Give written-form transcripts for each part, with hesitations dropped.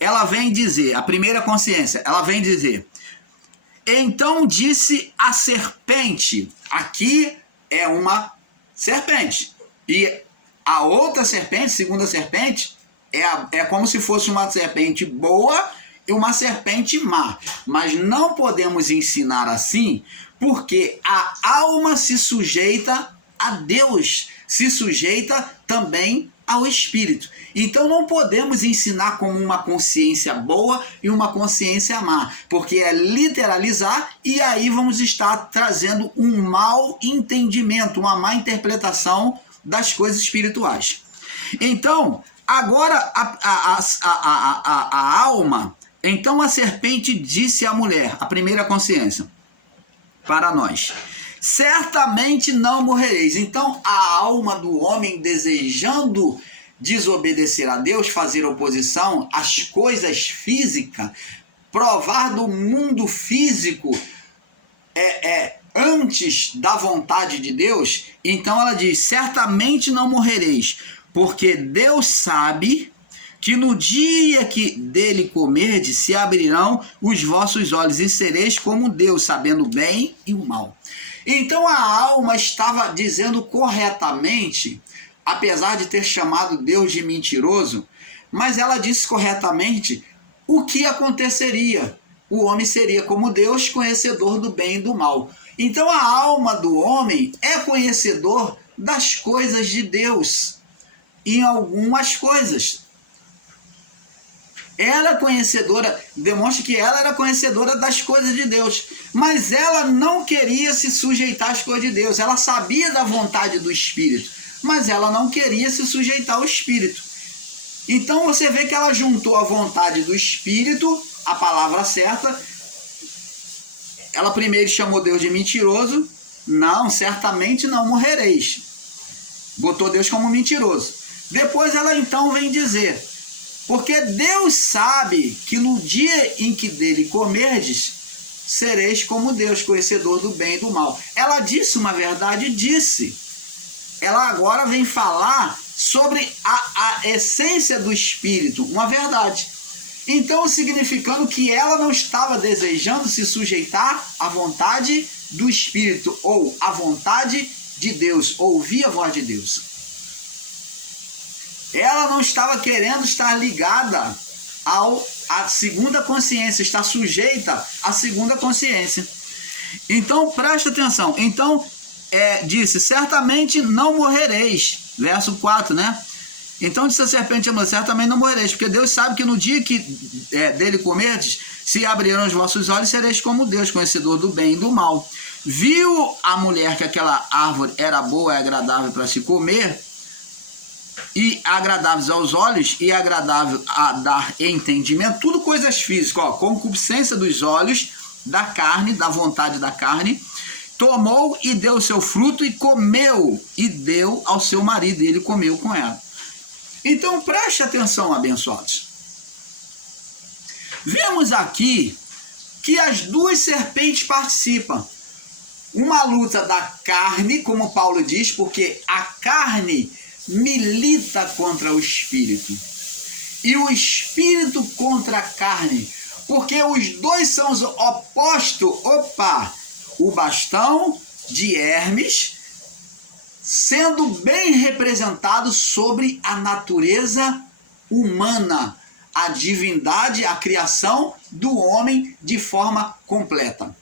ela vem dizer, a primeira consciência, ela vem dizer: então disse a serpente. Aqui é uma serpente. E a outra serpente, segunda serpente, é como se fosse uma serpente boa e uma serpente má. Mas não podemos ensinar assim, porque a alma se sujeita a Deus, se sujeita também ao Espírito. Então não podemos ensinar como uma consciência boa e uma consciência má, porque é literalizar e aí vamos estar trazendo um mau entendimento, uma má interpretação das coisas espirituais. Então, agora a alma, então a serpente disse à mulher, a primeira consciência, para nós: certamente não morrereis. Então a alma do homem, desejando desobedecer a Deus, fazer oposição às coisas físicas, provar do mundo físico antes da vontade de Deus, então ela diz: certamente não morrereis, porque Deus sabe que no dia que dele comerdes, se abrirão os vossos olhos e sereis como Deus, sabendo o bem e o mal. Então a alma estava dizendo corretamente, apesar de ter chamado Deus de mentiroso, mas ela disse corretamente o que aconteceria. O homem seria como Deus, conhecedor do bem e do mal. Então a alma do homem é conhecedor das coisas de Deus, em algumas coisas. Ela é conhecedora, demonstra que ela era conhecedora das coisas de Deus, mas ela não queria se sujeitar às coisas de Deus. Ela sabia da vontade do Espírito, mas ela não queria se sujeitar ao Espírito. Então você vê que ela juntou a vontade do Espírito, a palavra certa. Ela primeiro chamou Deus de mentiroso. Não, certamente não morrereis. Botou Deus como mentiroso. Depois ela então vem dizer: porque Deus sabe que no dia em que dele comerdes, sereis como Deus, conhecedor do bem e do mal. Ela disse uma verdade, disse. Ela agora vem falar sobre a essência do Espírito, uma verdade. Então, significando que ela não estava desejando se sujeitar à vontade do Espírito, ou à vontade de Deus, ouvir a voz de Deus. Ela não estava querendo estar ligada à segunda consciência, estar sujeita à segunda consciência. Então, preste atenção. Então, disse: certamente não morrereis. Verso 4, né? Então disse a serpente: certamente não morrereis, porque Deus sabe que no dia que dele comerdes, se abrirão os vossos olhos, sereis como Deus, conhecedor do bem e do mal. Viu a mulher que aquela árvore era boa e agradável para se comer, e agradáveis aos olhos, e agradável a dar entendimento, tudo coisas físicas, concupiscência dos olhos, da carne, da vontade da carne. Tomou e deu o seu fruto e comeu, e deu ao seu marido, e ele comeu com ela. Então preste atenção, abençoados. Vemos aqui que as duas serpentes participam. Uma luta da carne, como Paulo diz, porque a carne milita contra o espírito, e o espírito contra a carne, porque os dois são os opostos. O bastão de Hermes sendo bem representado sobre a natureza humana, a divindade, a criação do homem de forma completa,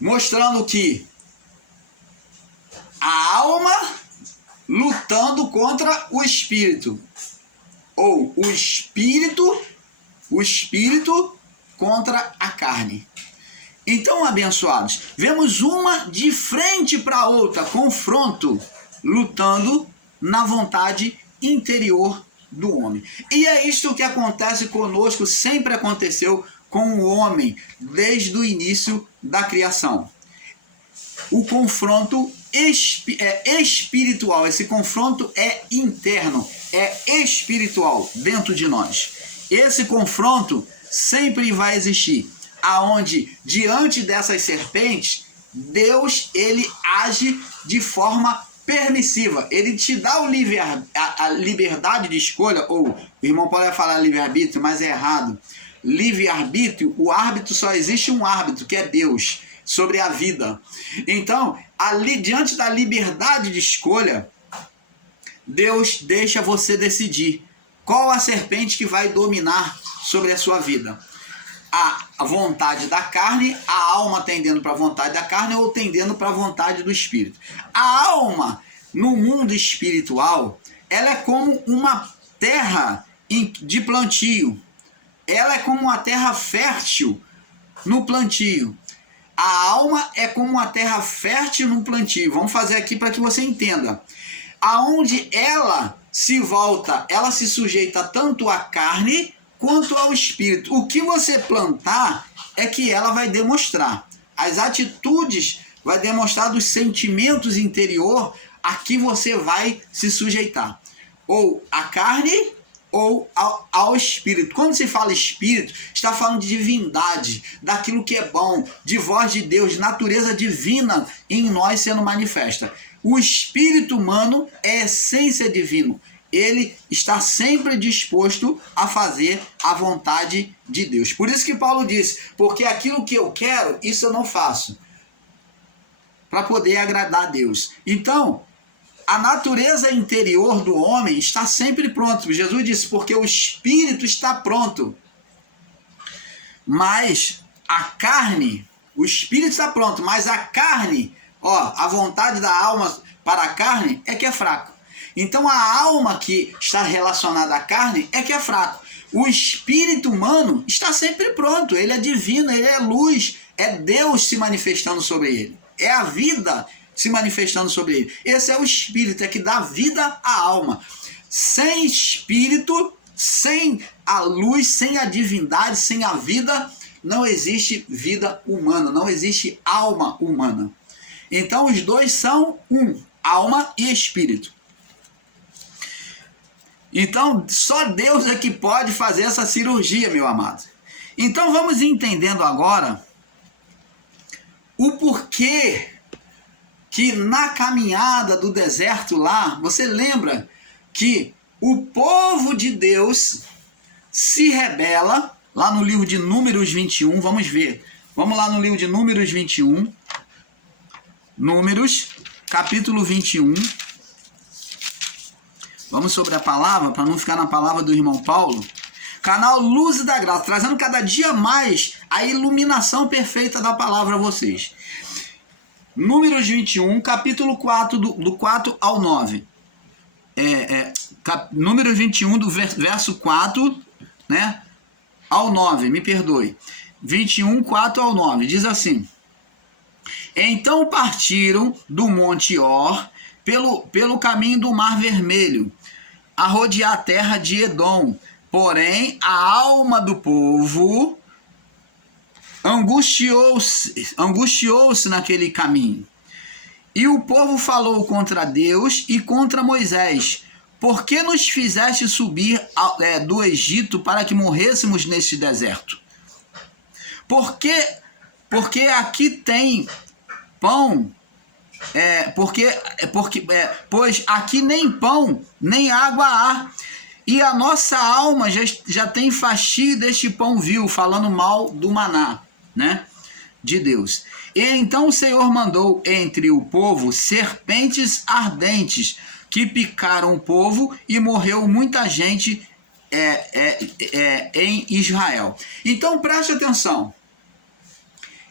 mostrando que a alma lutando contra o espírito, ou o espírito contra a carne. Então, abençoados, vemos uma de frente para a outra, confronto, lutando na vontade interior do homem. E é isto que acontece conosco, sempre aconteceu com o homem, desde o início da criação. O confronto espiritual, esse confronto é interno, é espiritual dentro de nós. Esse confronto sempre vai existir, aonde diante dessas serpentes, Deus ele age de forma permissiva. Ele te dá a liberdade de escolha, ou o irmão pode falar livre-arbítrio, mas é errado. Livre-arbítrio, o árbitro só existe um árbitro, que é Deus, sobre a vida. Então, ali diante da liberdade de escolha, Deus deixa você decidir qual a serpente que vai dominar sobre a sua vida. A vontade da carne, a alma tendendo para a vontade da carne ou tendendo para a vontade do espírito. A alma, no mundo espiritual, ela é como uma terra de plantio. Ela é como uma terra fértil no plantio. A alma é como uma terra fértil no plantio. Vamos fazer aqui para que você entenda. Aonde ela se volta, ela se sujeita tanto à carne quanto ao espírito. O que você plantar é que ela vai demonstrar. As atitudes vai demonstrar dos sentimentos interior a que você vai se sujeitar. Ou à carne ou ao espírito. Quando se fala espírito, está falando de divindade, daquilo que é bom, de voz de Deus, de natureza divina em nós sendo manifesta. O espírito humano é essência divina. Ele está sempre disposto a fazer a vontade de Deus. Por isso que Paulo disse, porque aquilo que eu quero, isso eu não faço, para poder agradar a Deus. Então, a natureza interior do homem está sempre pronto. Jesus disse, porque o espírito está pronto. Mas a carne, o espírito está pronto, mas a carne, a vontade da alma para a carne é que é fraco. Então a alma que está relacionada à carne é que é fraco. O espírito humano está sempre pronto, ele é divino, ele é luz, é Deus se manifestando sobre ele. É a vida se manifestando sobre ele. Esse é o espírito, é que dá vida à alma. Sem espírito, sem a luz, sem a divindade, sem a vida, não existe vida humana, não existe alma humana. Então os dois são um, alma e espírito. Então só Deus é que pode fazer essa cirurgia, meu amado. Então vamos entendendo agora o porquê que na caminhada do deserto lá, você lembra que o povo de Deus se rebela, lá no livro de Números 21, vamos ver. Vamos lá no livro de Números 21, Números, capítulo 21. Vamos sobre a palavra, para não ficar na palavra do irmão Paulo. Canal Luz da Graça, trazendo cada dia mais a iluminação perfeita da palavra a vocês. Números 21, capítulo 4, do 4 ao 9. Números 21, do verso 4, né, ao 9, me perdoe. 21, 4 ao 9, diz assim: Então partiram do Monte Or pelo caminho do Mar Vermelho, a rodear a terra de Edom. Porém, a alma do povo angustiou-se naquele caminho. E o povo falou contra Deus e contra Moisés: Por que nos fizeste subir do Egito para que morrêssemos neste deserto? Porque aqui tem pão, pois aqui nem pão, nem água há, e a nossa alma já tem fastio deste pão vil, falando mal do maná, né, de Deus. E então o Senhor mandou entre o povo serpentes ardentes, que picaram o povo, e morreu muita gente em Israel. Então preste atenção,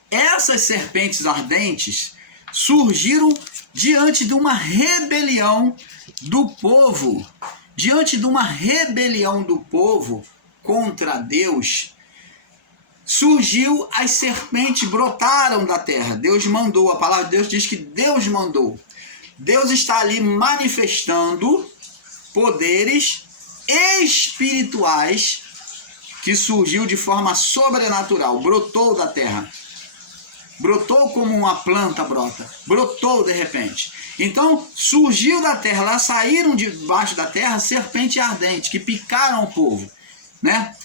essas serpentes ardentes surgiram diante de uma rebelião do povo, contra Deus. Surgiu as serpentes, brotaram da terra. Deus mandou, a palavra de Deus diz que Deus mandou. Deus está ali manifestando poderes espirituais que surgiu de forma sobrenatural, brotou da terra. Brotou como uma planta brota, brotou de repente. Então surgiu da terra, lá saíram debaixo da terra serpentes ardentes que picaram o povo, né,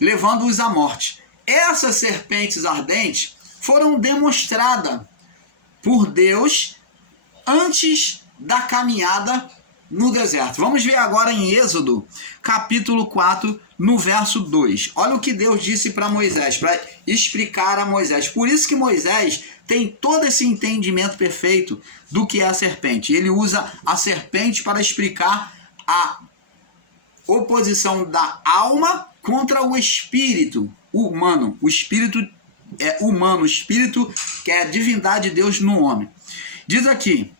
levando-os à morte. Essas serpentes ardentes foram demonstradas por Deus antes da caminhada no deserto. Vamos ver agora em Êxodo, capítulo 4, no verso 2. Olha o que Deus disse para Moisés, para explicar a Moisés. Por isso que Moisés tem todo esse entendimento perfeito do que é a serpente. Ele usa a serpente para explicar a oposição da alma contra o espírito humano. O espírito é humano, o espírito que é a divindade de Deus no homem. Diz aqui: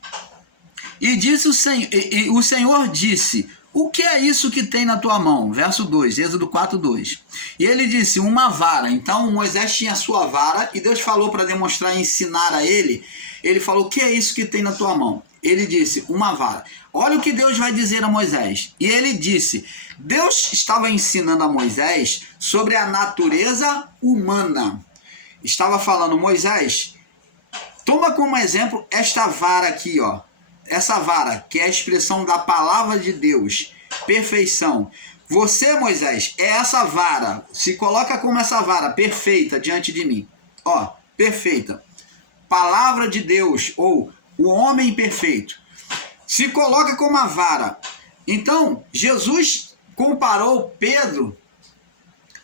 e disse o Senhor disse: o que é isso que tem na tua mão? Verso 2, Êxodo 4, 2. E ele disse: uma vara. Então Moisés tinha a sua vara, e Deus falou para demonstrar e ensinar a ele. Ele falou: o que é isso que tem na tua mão? Ele disse: uma vara. Olha o que Deus vai dizer a Moisés. E ele disse: Deus estava ensinando a Moisés sobre a natureza humana. Estava falando: Moisés, toma como exemplo esta vara aqui, ó. Essa vara, que é a expressão da palavra de Deus, perfeição. Você, Moisés, é essa vara. Se coloca como essa vara perfeita diante de mim. Ó, perfeita. Palavra de Deus, ou o homem perfeito. Se coloca como a vara. Então, Jesus comparou Pedro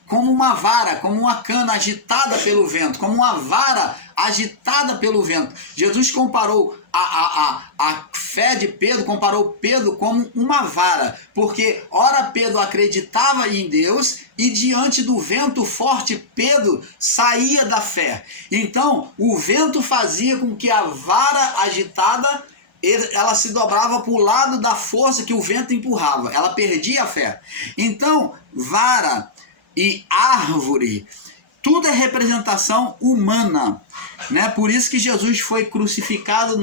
como uma vara, como uma cana agitada pelo vento, como uma vara agitada pelo vento. Jesus comparou a fé de Pedro, comparou Pedro como uma vara, porque ora Pedro acreditava em Deus e diante do vento forte Pedro saía da fé. Então o vento fazia com que a vara agitada ela se dobrava para o lado da força que o vento empurrava, ela perdia a fé. Então vara e árvore, tudo é representação humana, né? Por isso que Jesus foi crucificado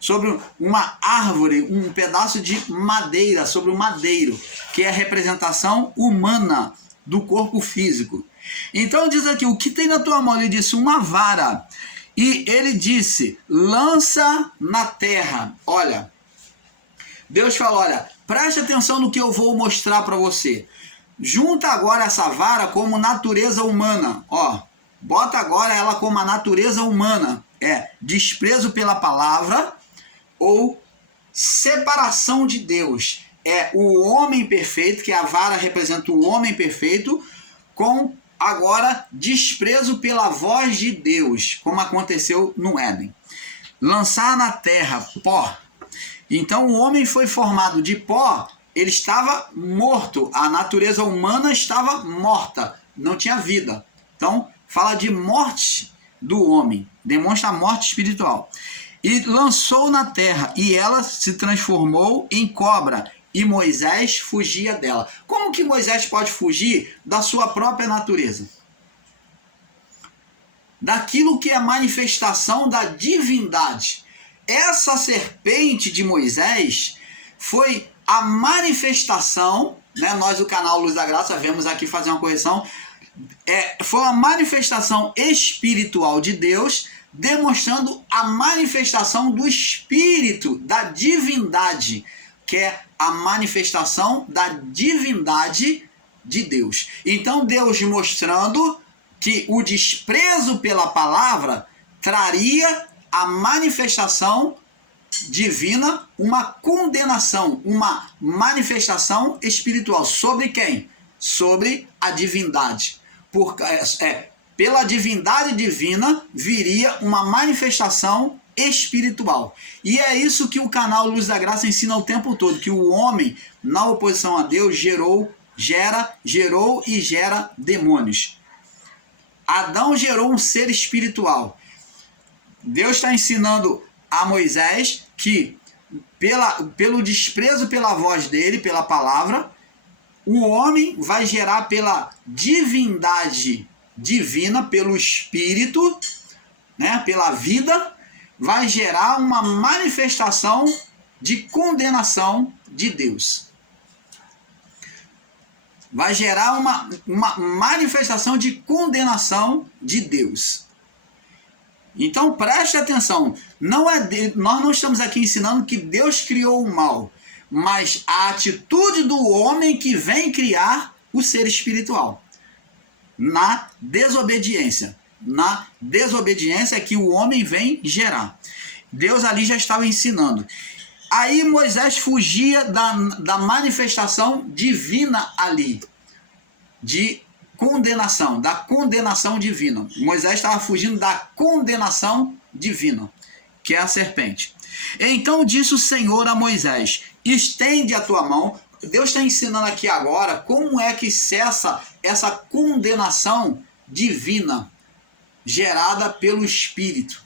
sobre uma árvore, um pedaço de madeira, sobre um madeiro, que é a representação humana do corpo físico. Então diz aqui: o que tem na tua mão? Ele disse: uma vara. E ele disse: lança na terra. Olha, Deus falou: olha, preste atenção no que eu vou mostrar para você. Junta agora essa vara como natureza humana. Ó, bota agora ela como a natureza humana. É desprezo pela palavra ou separação de Deus. É o homem perfeito, que a vara representa o homem perfeito, com agora desprezo pela voz de Deus, como aconteceu no Éden. Lançar na terra pó. Então o homem foi formado de pó. Ele estava morto, a natureza humana estava morta, não tinha vida. Então, fala de morte do homem, demonstra a morte espiritual. E lançou na terra, e ela se transformou em cobra, e Moisés fugia dela. Como que Moisés pode fugir da sua própria natureza? Daquilo que é manifestação da divindade. Essa serpente de Moisés foi a manifestação, né? Nós do canal Luz da Graça vemos aqui fazer uma correção, foi uma manifestação espiritual de Deus, demonstrando a manifestação do Espírito, da divindade, que é a manifestação da divindade de Deus. Então Deus mostrando que o desprezo pela palavra traria a manifestação divina, uma condenação, uma manifestação espiritual. Sobre quem? Sobre a divindade. Pela divindade divina viria uma manifestação espiritual. E é isso que o canal Luz da Graça ensina o tempo todo, que o homem, na oposição a Deus, gerou e gera demônios. Adão gerou um ser espiritual. Deus está ensinando a Moisés que pelo desprezo pela voz dele, pela palavra, o homem vai gerar pela divindade divina, pelo Espírito, né, pela vida, vai gerar uma manifestação de condenação de Deus. Vai gerar uma manifestação de condenação de Deus. Então preste atenção, nós não estamos aqui ensinando que Deus criou o mal, mas a atitude do homem que vem criar o ser espiritual. Na desobediência que o homem vem gerar. Deus ali já estava ensinando. Aí Moisés fugia da manifestação divina ali, de condenação, da condenação divina. Moisés estava fugindo da condenação divina, que é a serpente. Então disse o Senhor a Moisés: estende a tua mão. Deus está ensinando aqui agora como é que cessa essa condenação divina gerada pelo Espírito.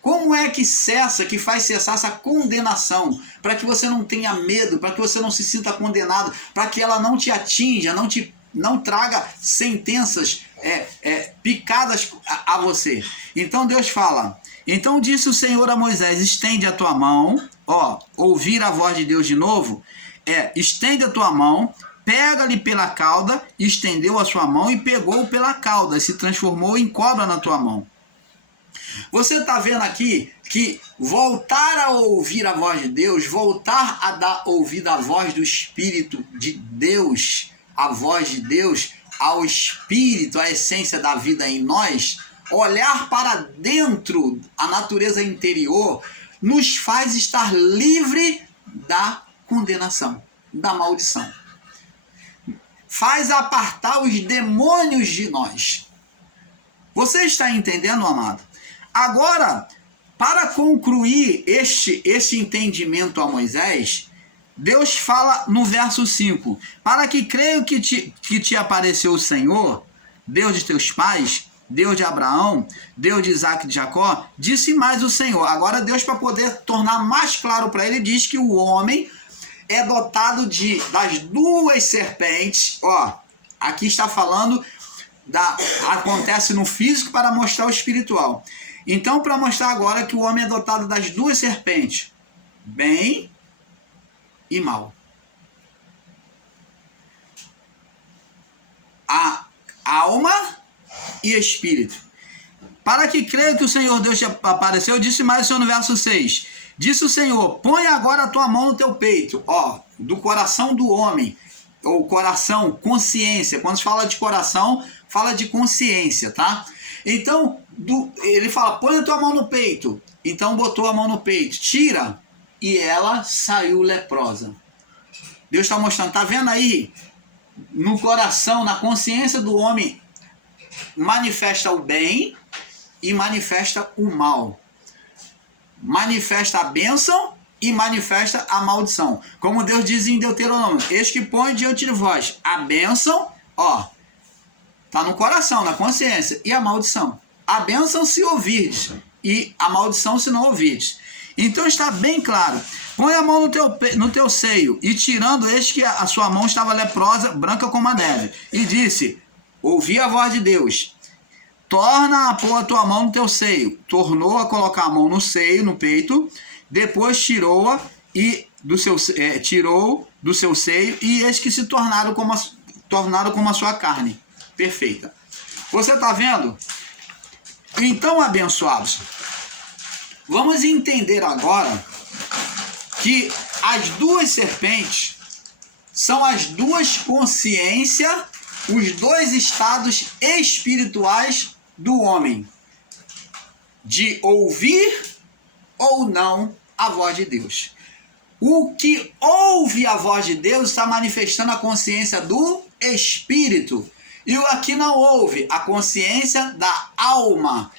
Como é que cessa, que faz cessar essa condenação? Para que você não tenha medo, para que você não se sinta condenado, para que ela não te atinja, não traga sentenças picadas a você. Então Deus fala: então disse o Senhor a Moisés: estende a tua mão. Ouvir a voz de Deus de novo estende a tua mão, pega-lhe pela cauda. Estendeu a sua mão e pegou pela cauda, e se transformou em cobra na tua mão. Você está vendo aqui que voltar a ouvir a voz de Deus, voltar a dar ouvido à voz do Espírito de Deus, a voz de Deus, ao Espírito, a essência da vida em nós, olhar para dentro, a natureza interior, nos faz estar livre da condenação, da maldição. Faz apartar os demônios de nós. Você está entendendo, amado? Agora, para concluir este entendimento a Moisés, Deus fala no verso 5: para que creio que te apareceu o Senhor, Deus de teus pais, Deus de Abraão, Deus de Isaac e de Jacó, disse mais o Senhor. Agora Deus, para poder tornar mais claro para ele, diz que o homem é dotado das duas serpentes. Aqui está falando, acontece no físico para mostrar o espiritual. Então, para mostrar agora que o homem é dotado das duas serpentes, bem e mal. A alma e espírito. Para que creia que o Senhor Deus te apareceu, disse mais o Senhor no verso 6. Disse o Senhor: põe agora a tua mão no teu peito. Do coração do homem, ou coração, consciência. Quando se fala de coração, fala de consciência, tá? Então, ele fala: põe a tua mão no peito. Então botou a mão no peito, tira, e ela saiu leprosa. Deus está mostrando, tá vendo aí? No coração, na consciência do homem, manifesta o bem e manifesta o mal. Manifesta a bênção e manifesta a maldição. Como Deus diz em Deuteronômio: eis que põe diante de vós a bênção, está no coração, na consciência, e a maldição. A bênção se ouvirdes, e a maldição se não ouvirdes. Então está bem claro. Põe a mão no teu seio, e tirando, eis que a sua mão estava leprosa, branca como a neve. E disse: ouvi a voz de Deus: torna a pôr a tua mão no teu seio. Tornou a colocar a mão no seio, no peito, depois tirou-a tirou do seu seio, e eis que se tornaram como a sua carne perfeita. Você está vendo? Então, abençoados, vamos entender agora que as duas serpentes são as duas consciências, os dois estados espirituais do homem, de ouvir ou não a voz de Deus. O que ouve a voz de Deus está manifestando a consciência do espírito. E o aqui não ouve a consciência da alma,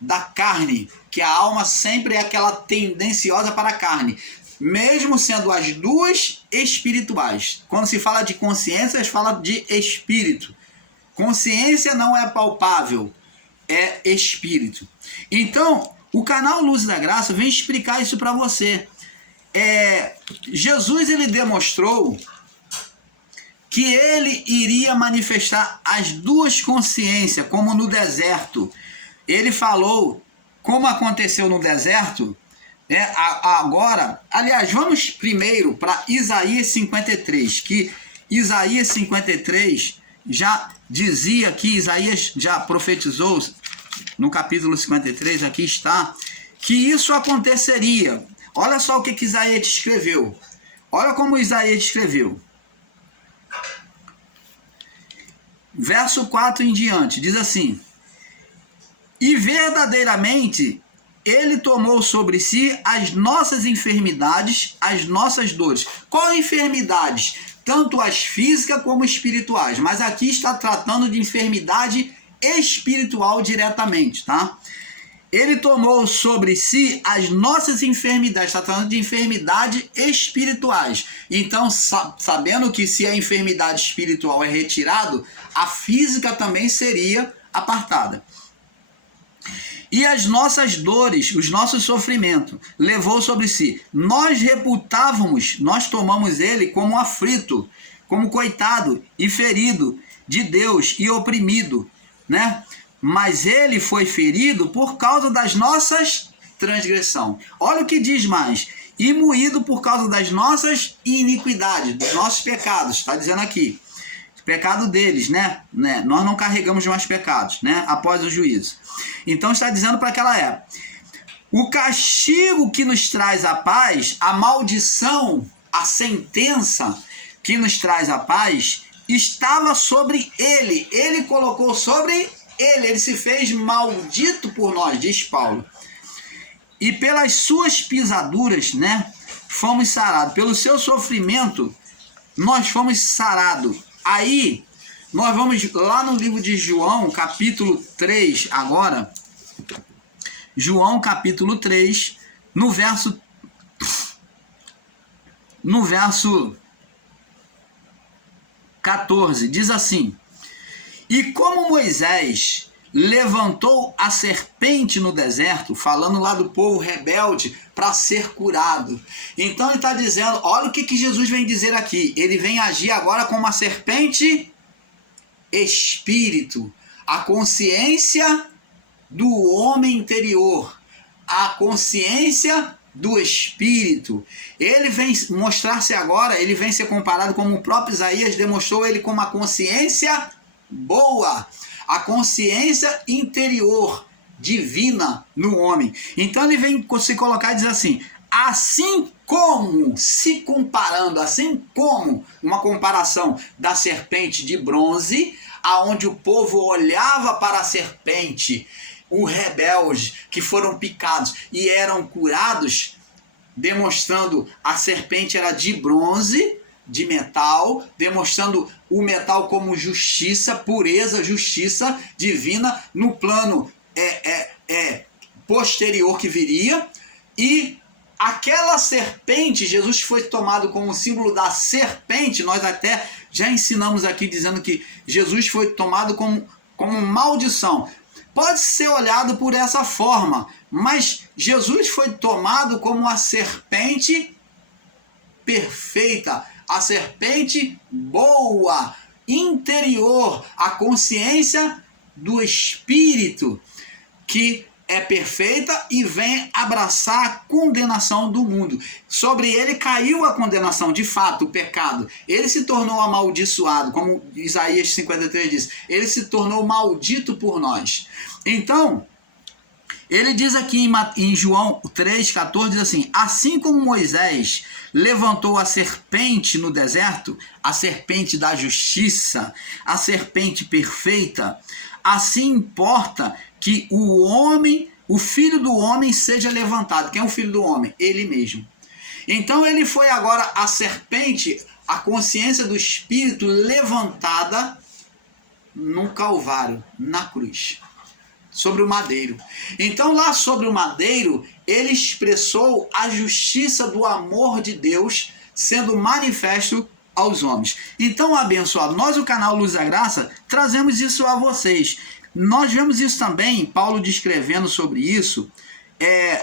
da carne, que a alma sempre é aquela tendenciosa para a carne, mesmo sendo as duas espirituais. Quando se fala de consciência, se fala de espírito. Consciência não é palpável, é espírito. Então, o canal Luz da Graça vem explicar isso para você. Jesus, ele demonstrou que ele iria manifestar as duas consciências, como no deserto. Ele falou como aconteceu no deserto. Agora, aliás, vamos primeiro para Isaías 53, que Isaías 53 já dizia que Isaías já profetizou, no capítulo 53, aqui está, que isso aconteceria. Olha só o que Isaías escreveu. Olha como Isaías escreveu. Verso 4 em diante, diz assim: e verdadeiramente ele tomou sobre si as nossas enfermidades, as nossas dores. Qual enfermidades? Tanto as físicas como espirituais. Mas aqui está tratando de enfermidade espiritual diretamente, tá? Ele tomou sobre si as nossas enfermidades. Está tratando de enfermidades espirituais. Então, sabendo que se a enfermidade espiritual é retirada, a física também seria apartada. E as nossas dores, os nossos sofrimentos, levou sobre si. Nós reputávamos, nós tomamos ele como aflito, como coitado e ferido de Deus e oprimido, né? Mas ele foi ferido por causa das nossas transgressões. Olha o que diz mais. E moído por causa das nossas iniquidades, dos nossos pecados. Está dizendo aqui. Pecado deles, né? Nós não carregamos mais pecados, né? Após o juízo. Então está dizendo para aquela época: o castigo que nos traz a paz, a maldição, a sentença que nos traz a paz, estava sobre ele. Ele colocou sobre ele. Ele se fez maldito por nós, diz Paulo. E pelas suas pisaduras, né? Fomos sarados. Pelo seu sofrimento, nós fomos sarados. Aí, nós vamos lá no livro de João, capítulo 3, agora. João, capítulo 3, no verso 14, diz assim: e como Moisés levantou a serpente no deserto, falando lá do povo rebelde, para ser curado. Então ele está dizendo, olha o que Jesus vem dizer aqui. Ele vem agir agora como uma serpente espírito. A consciência do homem interior. A consciência do espírito. Ele vem mostrar-se agora, ele vem ser comparado como o próprio Isaías demonstrou ele como uma consciência boa. A consciência interior, divina no homem. Então ele vem se colocar e dizer assim, assim como, se comparando, assim como uma comparação da serpente de bronze, aonde o povo olhava para a serpente, os rebeldes que foram picados e eram curados, demonstrando a serpente era de bronze, de metal, demonstrando o metal como justiça, pureza, justiça divina no plano posterior que viria. E aquela serpente, Jesus foi tomado como símbolo da serpente. Nós até já ensinamos aqui dizendo que Jesus foi tomado como maldição. Pode ser olhado por essa forma, mas Jesus foi tomado como a serpente perfeita, a serpente boa, interior, a consciência do Espírito, que é perfeita e vem abraçar a condenação do mundo. Sobre ele caiu a condenação, de fato, o pecado. Ele se tornou amaldiçoado, como Isaías 53 diz. Ele se tornou maldito por nós. Então, ele diz aqui em João 3,14, diz assim, assim como Moisés levantou a serpente no deserto, a serpente da justiça, a serpente perfeita, assim importa que o homem, o filho do homem seja levantado. Quem é o filho do homem? Ele mesmo. Então ele foi agora a serpente, a consciência do Espírito levantada no Calvário, na cruz. Sobre o madeiro. Então lá sobre o madeiro, ele expressou a justiça do amor de Deus sendo manifesto aos homens. Então, abençoado, nós, o canal Luz da Graça, trazemos isso a vocês. Nós vemos isso também, Paulo descrevendo sobre isso,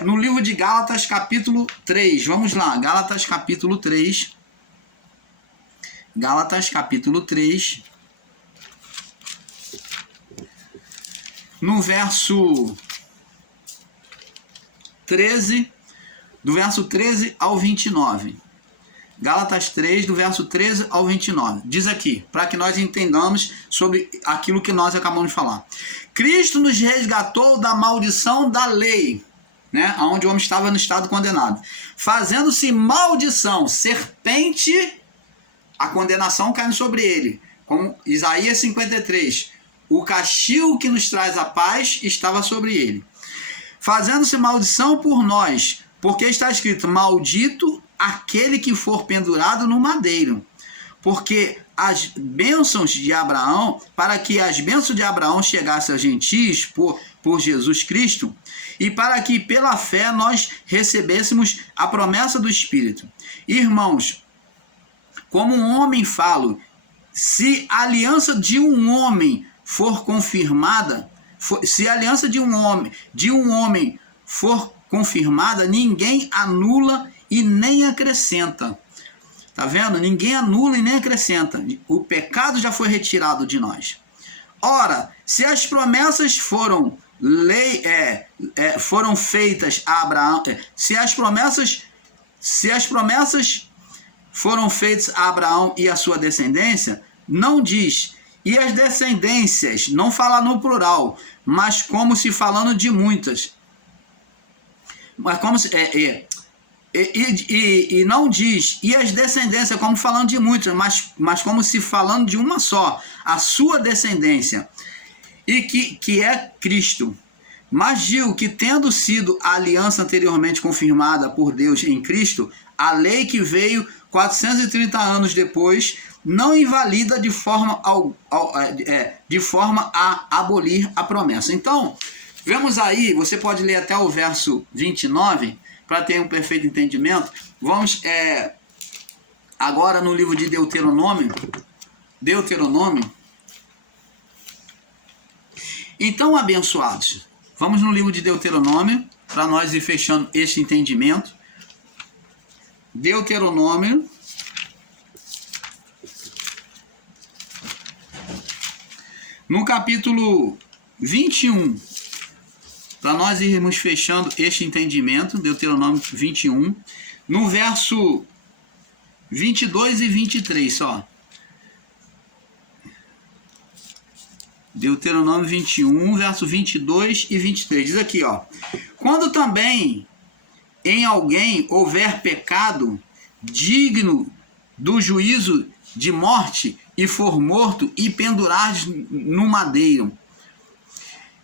no livro de Gálatas, capítulo 3. Vamos lá, Gálatas, capítulo 3. Gálatas, capítulo 3. No verso 13, do verso 13 ao 29. Gálatas 3, do verso 13 ao 29. Diz aqui, para que nós entendamos sobre aquilo que nós acabamos de falar. Cristo nos resgatou da maldição da lei, né, onde o homem estava no estado condenado. Fazendo-se maldição, serpente, a condenação caindo sobre ele. Como Isaías 53. O castigo que nos traz a paz estava sobre ele. fazendo-se maldição por nós, porque está escrito: maldito aquele que for pendurado no madeiro. Porque as bênçãos de Abraão, para que as bênçãos de Abraão chegassem aos gentios por Jesus Cristo, e para que pela fé nós recebêssemos a promessa do Espírito. Irmãos, como um homem falo, se a aliança de um homem for confirmada, se a aliança de um homem for confirmada, ninguém anula e nem acrescenta. Tá vendo? Ninguém anula e nem acrescenta. O pecado já foi retirado de nós. Ora, se as promessas foram feitas a Abraão, se as promessas foram feitas a Abraão e a sua descendência, não diz e as descendências, não fala no plural, mas como se falando de muitas. Mas como se e não diz e as descendências como falando de muitas, mas como se falando de uma só, a sua descendência, e que é Cristo. Mas digo que, tendo sido a aliança anteriormente confirmada por Deus em Cristo, a lei que veio 430 anos depois não invalida de forma a abolir a promessa. Então, vemos aí, você pode ler até o verso 29 para ter um perfeito entendimento. Vamos agora no livro de Deuteronômio. Então, abençoados, vamos no livro de Deuteronômio, para nós ir fechando este entendimento. Deuteronômio, no capítulo 21, para nós irmos fechando este entendimento, Deuteronômio 21, no verso 22 e 23 só. Deuteronômio 21, verso 22 e 23. Diz aqui, ó: quando também em alguém houver pecado digno do juízo de morte, e for morto e pendurares no madeiro,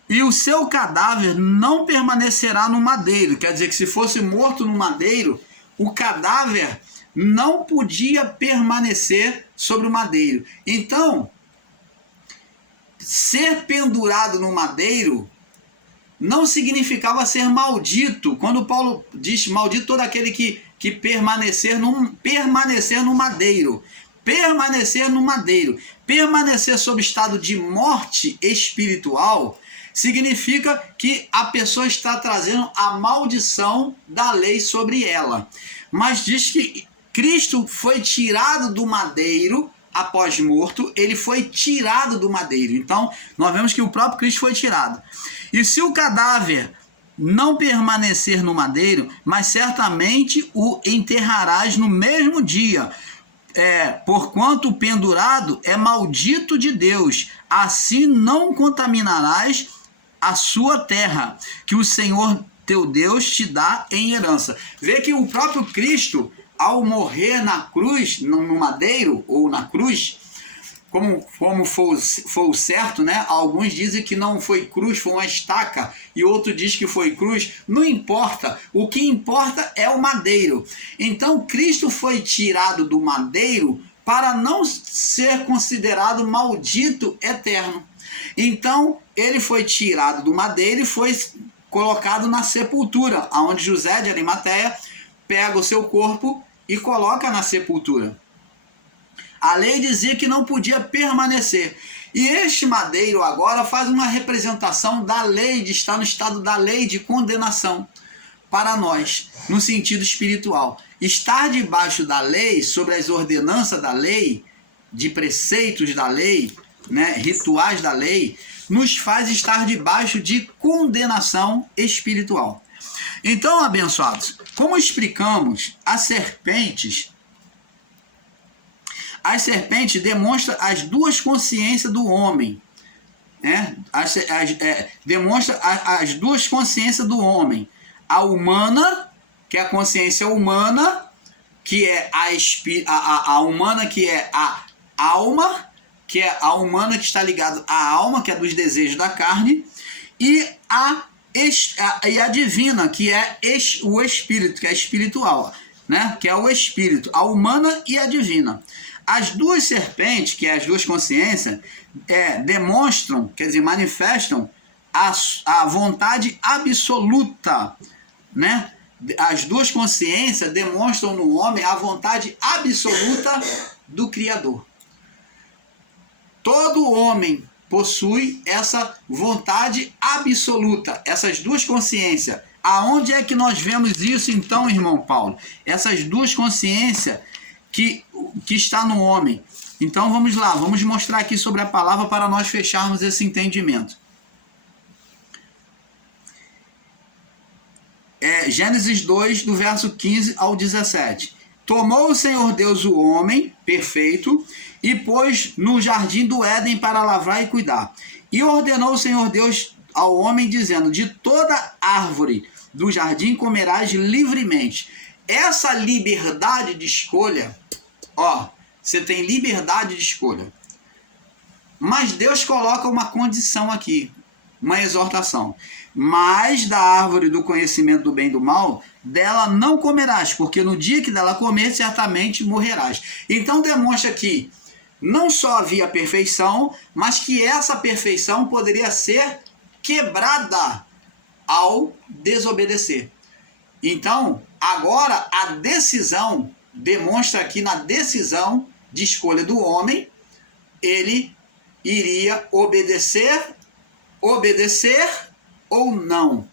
e o seu cadáver não permanecerá no madeiro. Quer dizer que se fosse morto no madeiro, o cadáver não podia permanecer sobre o madeiro. Então, ser pendurado no madeiro não significava ser maldito. Quando Paulo diz maldito todo aquele que permanecer no madeiro. Permanecer no madeiro. Permanecer sob estado de morte espiritual significa que a pessoa está trazendo a maldição da lei sobre ela. Mas diz que Cristo foi tirado do madeiro após morto, ele foi tirado do madeiro. Então, nós vemos que o próprio Cristo foi tirado. E se o cadáver não permanecer no madeiro, mas certamente o enterrarás no mesmo dia, porquanto o pendurado é maldito de Deus, assim não contaminarás a sua terra, que o Senhor teu Deus te dá em herança. Vê que o próprio Cristo, ao morrer na cruz, no madeiro ou na cruz, como foi o certo, né? Alguns dizem que não foi cruz, foi uma estaca, e outro diz que foi cruz. Não importa, o que importa é o madeiro. Então Cristo foi tirado do madeiro para não ser considerado maldito eterno. Então ele foi tirado do madeiro e foi colocado na sepultura, onde José de Arimateia pega o seu corpo e coloca na sepultura. A lei dizia que não podia permanecer. E este madeiro agora faz uma representação da lei, de estar no estado da lei de condenação para nós, no sentido espiritual. Estar debaixo da lei, sobre as ordenanças da lei, de preceitos da lei, né, rituais da lei, nos faz estar debaixo de condenação espiritual. Então, abençoados, como explicamos, as serpentes demonstram as duas consciências do homem. Demonstra as duas consciências do homem. A humana, que é a consciência humana, que é a humana, que é a alma, que é a humana que está ligada à alma, que é dos desejos da carne, e a e a divina, que é o espírito, que é espiritual, né? Que é o espírito, a humana e a divina. As duas serpentes, que é as duas consciências, demonstram, quer dizer, manifestam a vontade absoluta, né? As duas consciências demonstram no homem a vontade absoluta do Criador. Todo homem possui essa vontade absoluta, essas duas consciências. Aonde é que nós vemos isso então, irmão Paulo? Essas duas consciências que está no homem. Então vamos lá, vamos mostrar aqui sobre a palavra para nós fecharmos esse entendimento. Gênesis 2, do verso 15 ao 17. Tomou o Senhor Deus o homem perfeito e pôs no jardim do Éden para lavrar e cuidar. E ordenou o Senhor Deus ao homem, dizendo: de toda árvore do jardim comerás livremente. Essa liberdade de escolha, você tem liberdade de escolha. Mas Deus coloca uma condição aqui, uma exortação. Mas da árvore do conhecimento do bem e do mal, dela não comerás, porque no dia que dela comer, certamente morrerás. Então demonstra que não só havia perfeição, mas que essa perfeição poderia ser quebrada ao desobedecer. Então, agora a decisão, demonstra aqui na decisão de escolha do homem, ele iria obedecer ou não.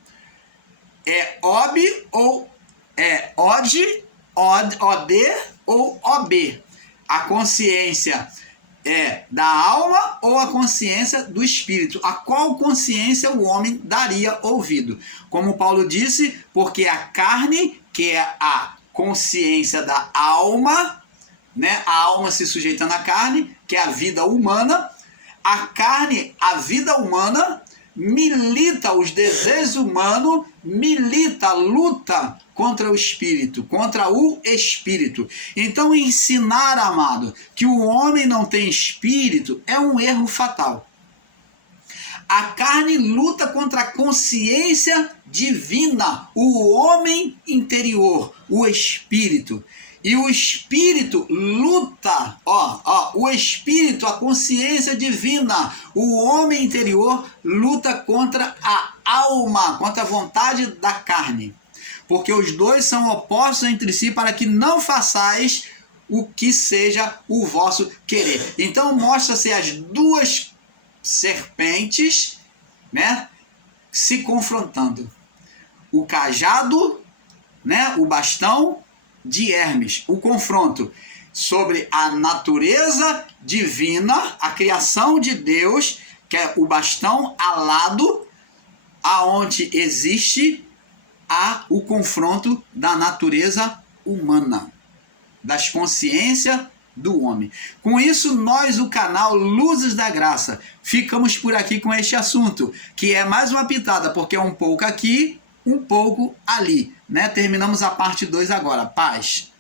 Ob ou od ou ob. A consciência é da alma ou a consciência do espírito? A qual consciência o homem daria ouvido? Como Paulo disse, porque a carne, que é a consciência da alma, né? A alma se sujeitando à carne, que é a vida humana. A carne, a vida humana, milita, os desejos humanos, luta contra o espírito, Então, ensinar, amado, que o homem não tem espírito é um erro fatal. A carne luta contra a consciência divina, o homem interior, o espírito. E o espírito luta, o espírito, a consciência divina, o homem interior luta contra a alma, contra a vontade da carne. Porque os dois são opostos entre si para que não façais o que seja o vosso querer. Então mostra-se as duas serpentes, né, se confrontando. O cajado, né, o bastão de Hermes, o confronto sobre a natureza divina, a criação de Deus, que é o bastão alado, aonde existe o confronto da natureza humana, das consciências do homem. Com isso, nós, o canal Luzes da Graça, ficamos por aqui com este assunto, que é mais uma pitada, porque é um pouco aqui, um pouco ali, né? Terminamos a parte 2 agora. Paz.